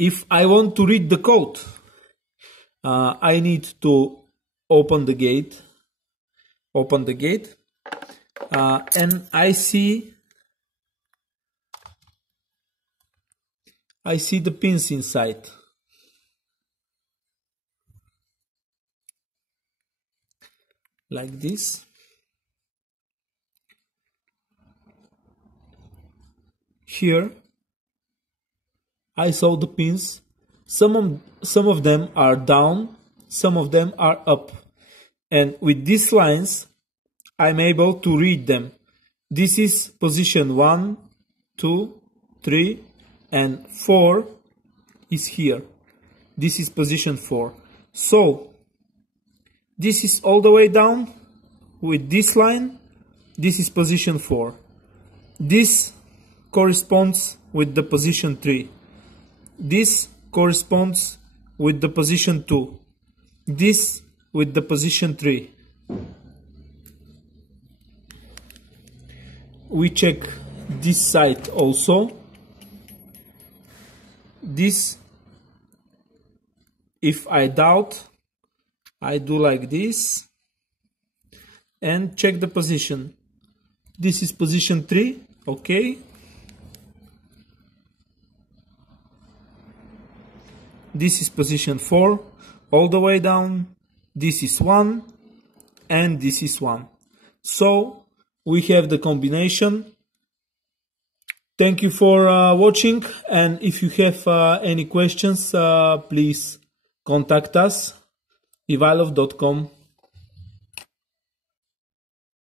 if I want to read the code, I need to open the gate, and I see the pins inside. Like this. Here I saw the pins. Some of them are down, some of them are up. And with these lines I'm able to read them. This is position 1, 2, 3 and 4 is here. This is position 4. So this is all the way down with this line. This is position 4. This corresponds with the position 3. This corresponds with the position 2. This with the position 3. We check this side also. This, if I doubt, I do like this and check the position. This is position 3, okay. This is position 4, all the way down. This is 1 and this is 1. So we have the combination. Thank you for watching, and if you have any questions, please contact us, ivaylov.com.